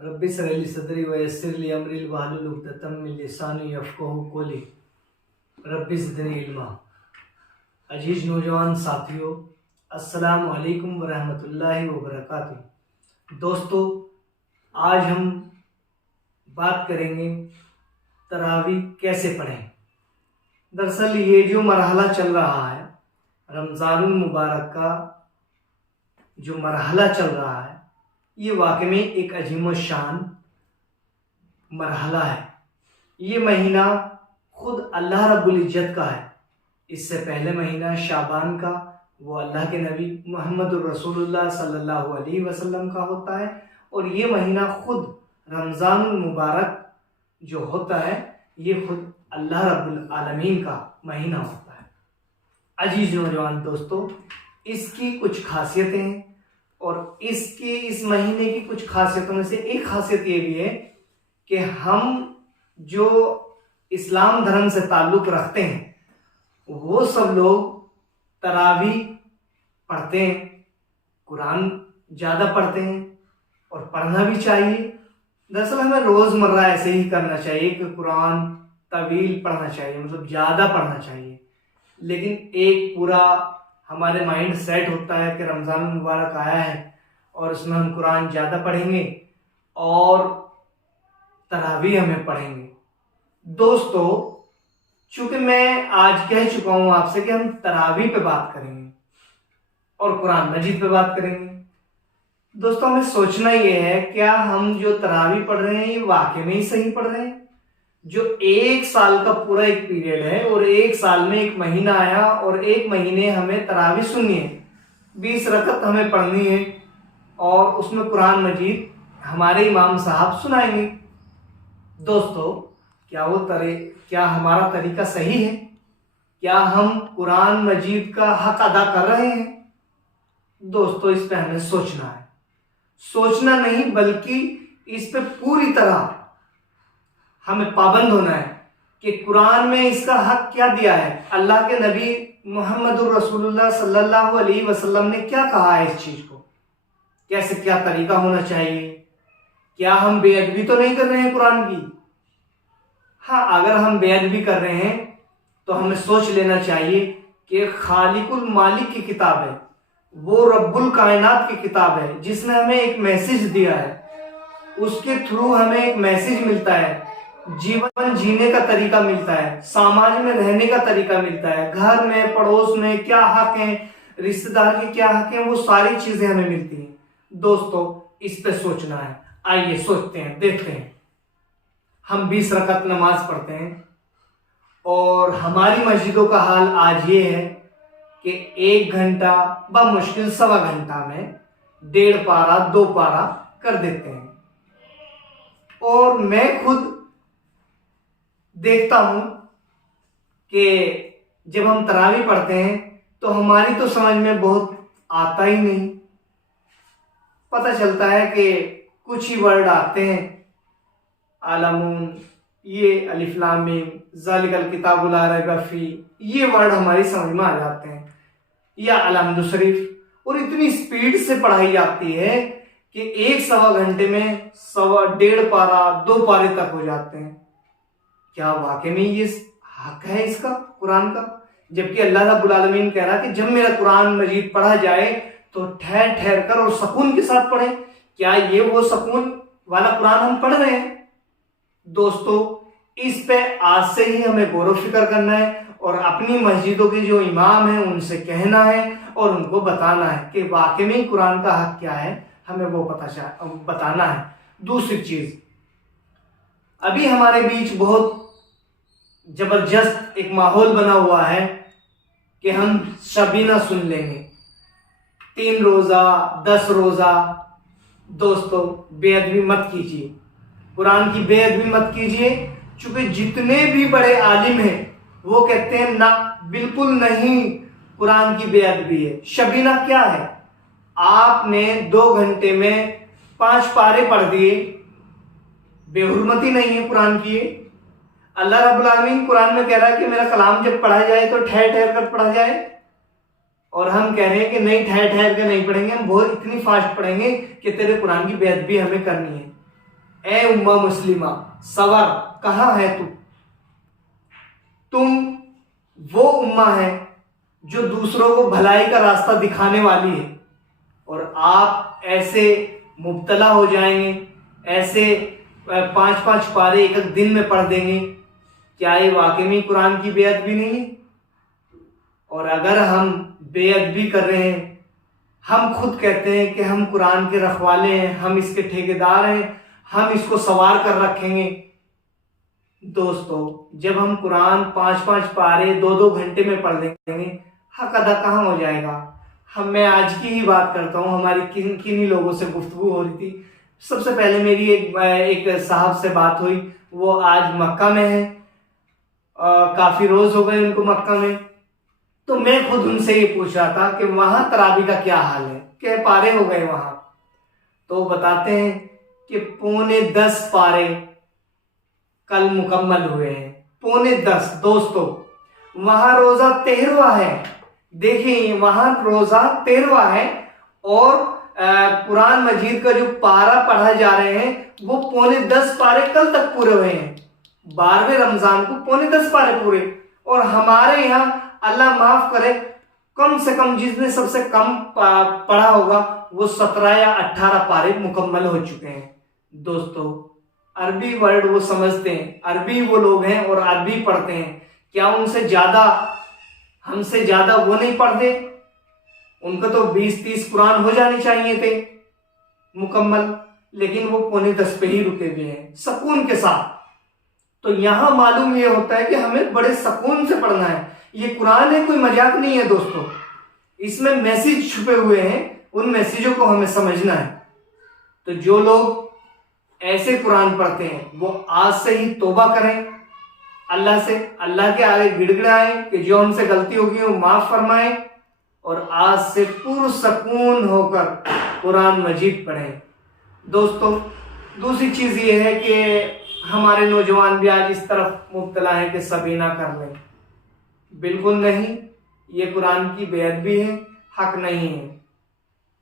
Rabbi इश्रह ली सदरी व यस्सिर ली अमरी वाहलुल उक़दतम मिन लिसानी यफ़क़हू क़ौली रब्बि ज़िदनी इल्मा। अजीज नौजवान साथियों, अस्सलामु अलैकुम व रहमतुल्लाहि व बरकातुहू। दोस्तों, आज हम बात करेंगे तरावी कैसे पढ़ें। दरअसल ये जो मरहला चल रहा है, रमज़ानुल मुबारक का जो मरहला चल रहा है, ये वाकई में एक अजीम शान मरहला है। ये महीना खुद अल्लाह रब्बुल इज़्ज़त का है। इससे पहले महीना शाबान का वो अल्लाह के नबी मोहम्मद रसूलुल्लाह सल्लल्लाहु अलैहि वसल्लम का होता है, और ये महीना खुद रमज़ानुल मुबारक जो होता है ये खुद अल्लाह रब्बुल आलमीन का महीना होता है। अजीज नौजवान दोस्तों, इसकी कुछ खासियतें हैं, और इस महीने की कुछ खासियतों में से एक खासियत ये भी है कि हम जो इस्लाम धर्म से ताल्लुक़ रखते हैं वो सब लोग तरावी पढ़ते हैं, कुरान ज़्यादा पढ़ते हैं, और पढ़ना भी चाहिए। दरअसल हमें रोज़मर्रा ऐसे ही करना चाहिए कि कुरान तवील पढ़ना चाहिए, मतलब ज़्यादा पढ़ना चाहिए। लेकिन एक पूरा हमारे माइंड सेट होता है कि रमज़ान मुबारक आया है और उसमें हम कुरान ज़्यादा पढ़ेंगे और तरावी हमें पढ़ेंगे। दोस्तों, चूँकि मैं आज कह चुका हूँ आपसे कि हम तरावी पे बात करेंगे और कुरान मजीद पे बात करेंगे, दोस्तों हमें सोचना ये है, क्या हम जो तरावी पढ़ रहे हैं ये वाकई में ही सही पढ़ रहे हैं? जो एक साल का पूरा एक पीरियड है और एक साल में एक महीना आया और एक महीने हमें तरावी सुननी है, 20 रकत हमें पढ़नी है, और उसमें कुरान मजीद हमारे इमाम साहब सुनाएंगे। दोस्तों, क्या हमारा तरीका सही है? क्या हम कुरान मजीद का हक अदा कर रहे हैं? दोस्तों, इस पे हमें सोचना है। सोचना नहीं बल्कि इस पे पूरी तरह हमें पाबंद होना है कि कुरान में इसका हक क्या दिया है, अल्लाह के नबी मोहम्मद रसूलुल्लाह सल्लल्लाहु अलैहि वसल्लम ने क्या कहा है इस चीज को, कैसे क्या तरीका होना चाहिए। क्या हम बेअदबी तो नहीं कर रहे हैं कुरान की? हाँ, अगर हम बेअदबी कर रहे हैं तो हमें सोच लेना चाहिए कि खालिकुल मालिक की किताब है, वो रब्बुल कायनात की किताब है, जिसने हमें एक मैसेज दिया है, उसके थ्रू हमें एक मैसेज मिलता है, जीवन जीने का तरीका मिलता है, समाज में रहने का तरीका मिलता है, घर में पड़ोस में क्या हक है, रिश्तेदार के क्या हक है, वो सारी चीजें हमें मिलती हैं। दोस्तों, इस पे सोचना है। आइए सोचते हैं, देखते हैं। हम 20 रकत नमाज पढ़ते हैं और हमारी मस्जिदों का हाल आज ये है कि 1 घंटा बमुश्किल 1.25 घंटा में 1.5 पारा 2 पारा कर देते हैं। और मैं खुद देखता हूं कि जब हम तरावी पढ़ते हैं तो हमारी तो समझ में बहुत आता ही नहीं। पता चलता है कि कुछ ही वर्ड आते हैं, आलमून, ये अलिफ लाम मीम, ज़ालिकल किताबु ला रैब फी, ये वर्ड हमारी समझ में आ जाते हैं, या अलहम्दु शरीफ। और इतनी स्पीड से पढ़ाई जाती है कि 1.25 घंटे में 1.5 पारा 2 पारे तक हो जाते हैं। क्या वाकई में ये हक है इसका कुरान का? जबकि अल्लाह रब्बुल आलमीन कह रहा है कि जब मेरा कुरान मजीद पढ़ा जाए तो ठहर ठहर कर और सुकून के साथ पढ़ें। क्या ये वो सुकून वाला कुरान हम पढ़ रहे हैं? दोस्तों, इस पे आज से ही हमें गौर फिक्र करना है और अपनी मस्जिदों के जो इमाम हैं उनसे कहना है और उनको बताना है कि वाकई में कुरान का हक क्या है, हमें वो बताना है। दूसरी चीज, अभी हमारे बीच बहुत जबरदस्त एक माहौल बना हुआ है कि हम शबीना सुन लेंगे, 3 रोजा 10 रोजा। दोस्तों, बेअदबी मत कीजिए, कुरान की बेअदबी मत कीजिए, चूंकि जितने भी बड़े आलिम हैं वो कहते हैं ना, बिल्कुल नहीं, कुरान की बेअदबी है। शबीना क्या है? आपने 2 घंटे में 5 पारे पढ़ दिए, बेहुरमती नहीं है कुरान की। अल्लाह रब्बुल आलमीन कुरान में कह रहा है कि मेरा कलाम जब पढ़ा जाए तो ठहर ठहर कर पढ़ा जाए, और हम कह रहे हैं कि नहीं, ठहर ठहर के नहीं पढ़ेंगे, हम बहुत इतनी फास्ट पढ़ेंगे कि तेरे कुरान की बेअदबी हमें करनी है। ए उम्मा मुस्लिमा सवर, कहाँ है तुम वो उम्मा है जो दूसरों को भलाई का रास्ता दिखाने वाली है, और आप ऐसे मुब्तला हो जाएंगे, ऐसे 5-5 पारे एक एक दिन में पढ़ देंगे। क्या ये वाकई में कुरान की बेअदबी नहीं है? और अगर हम बेअदबी कर रहे हैं, हम खुद कहते हैं कि हम कुरान के रखवाले हैं, हम इसके ठेकेदार हैं, हम इसको सवार कर रखेंगे। दोस्तों, जब हम कुरान 5-5 पारे 2-2 घंटे में पढ़ देंगे, हक अदा कहाँ हो जाएगा? मैं आज की ही बात करता हूँ, हमारी किन्हीं लोगों से गुफ्तगू हो रही थी। सबसे पहले मेरी एक साहब से बात हुई, वो आज मक्का में है, काफ़ी रोज़ हो गए उनको मक्का में। तो मैं खुद उनसे ये पूछ रहा था कि वहाँ तरावी का क्या हाल है, क्या पारे हो गए वहाँ? तो बताते हैं कि 9:45 पारे कल मुकम्मल हुए हैं। 9:45। दोस्तों, वहाँ रोज़ा 13वां है। देखिए, वहाँ रोज़ा 13वां है और कुरान मजीद का जो पारा पढ़ा जा रहे हैं वो 9:45 पारे कल तक पूरे हुए हैं। 12वें रमज़ान को 9:45 पारे पूरे। और हमारे यहाँ अल्लाह माफ करे, कम से कम जिसने सबसे कम पढ़ा होगा वो 17 या 18 पारे मुकम्मल हो चुके हैं। दोस्तों, अरबी वर्ड वो समझते हैं, अरबी वो लोग हैं और अरबी पढ़ते हैं। क्या उनसे ज्यादा, हमसे ज्यादा वो नहीं पढ़ते? उनको तो 20-30 कुरान हो जाने चाहिए थे मुकम्मल, लेकिन वो 9:45 पे ही रुके हुए हैं सुकून के साथ। तो यहां मालूम ये होता है कि हमें बड़े सुकून से पढ़ना है। ये कुरान है, कोई मजाक नहीं है दोस्तों, इसमें मैसेज छुपे हुए हैं, उन मैसेजों को हमें समझना है। तो जो लोग ऐसे कुरान पढ़ते हैं वो आज से ही तौबा करें अल्लाह से, अल्लाह के आगे गिड़गिड़ाएं कि जो हमसे गलती होगी वो माफ फरमाए, और आज से पुरसकून होकर कुरान मजीद पढ़ें। दोस्तों, दूसरी चीज ये है कि हमारे नौजवान भी आज इस तरफ मुब्तला है कि सबीना कर लें। बिल्कुल नहीं, ये कुरान की बेअदबी है, हक नहीं है।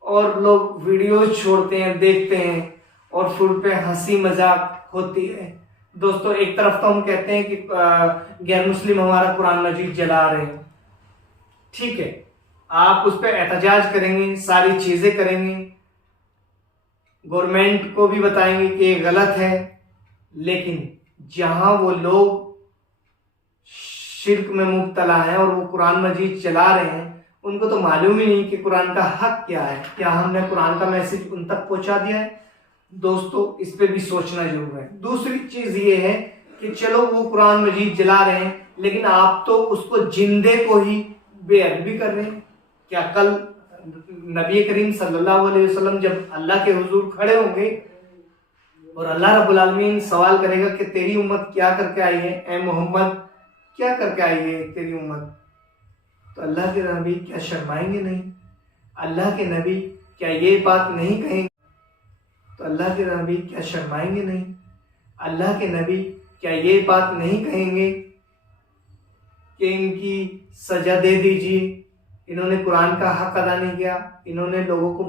और लोग वीडियोज छोड़ते हैं, देखते हैं और फिर पे हंसी मजाक होती है। दोस्तों, एक तरफ तो हम कहते हैं कि गैर मुस्लिम हमारा कुरान मजीद जला रहे हैं, ठीक है, आप उस पर एहतजाज करेंगे, सारी चीजें करेंगे, गवर्नमेंट को भी बताएंगे कि ये गलत है, लेकिन जहां वो लोग शिर्क में मुब्तला हैं और वो कुरान मजीद चला रहे हैं, उनको तो मालूम ही नहीं कि कुरान का हक क्या है। क्या हमने कुरान का मैसेज उन तक पहुंचा दिया है? दोस्तों, इस पे भी सोचना जरूर है। दूसरी चीज ये है कि चलो वो कुरान मजीद जला रहे हैं, लेकिन आप तो उसको जिंदे को ही बेअदबी कर रहे हैं। क्या कल नबी करीम सल्लल्लाहु अलैहि वसल्लम जब अल्लाह के हुजूर खड़े होंगे और अल्लाह रब्बुल आलमीन सवाल करेगा कि तेरी उम्मत क्या करके आई है, ए मोहम्मद क्या करके आई है तेरी उम्मत, तो अल्लाह के नबी क्या शर्माएंगे नहीं? अल्लाह के नबी क्या ये बात नहीं कहेंगे? तो अल्लाह के नबी क्या शर्माएंगे नहीं? अल्लाह के नबी क्या ये बात नहीं कहेंगे कि इनकी सजा दे दीजिए, इन्होंने कुरान का हक अदा नहीं किया, इन्होंने लोगों को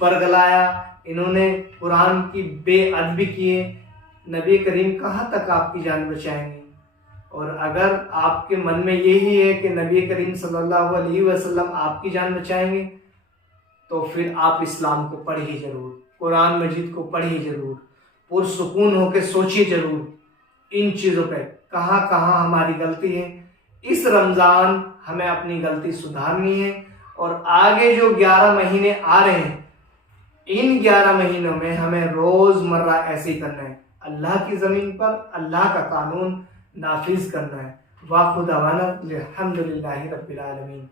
बरगलाया, इन्होंने कुरान की बेअदबी किए, नबी करीम कहाँ तक आपकी जान बचाएंगे? और अगर आपके मन में यही है कि नबी करीम सल्लल्लाहु अलैहि वसल्लम आपकी जान बचाएंगे, तो फिर आप इस्लाम को पढ़िए जरूर, कुरान मजीद को पढ़िए जरूर, पुरसुकून होकर सोचिए जरूर इन चीज़ों पे कहाँ कहाँ हमारी गलती है। इस रमज़ान हमें अपनी गलती सुधारनी है, और आगे जो 11 महीने आ रहे हैं, इन 11 महीनों में हमें रोज़मर्रा ऐसे ही करना है, अल्लाह की ज़मीन पर अल्लाह का कानून नाफिज करना है। वाखुद अवाना अल्हम्दुलिल्लाहि रब्बिल आलमीन।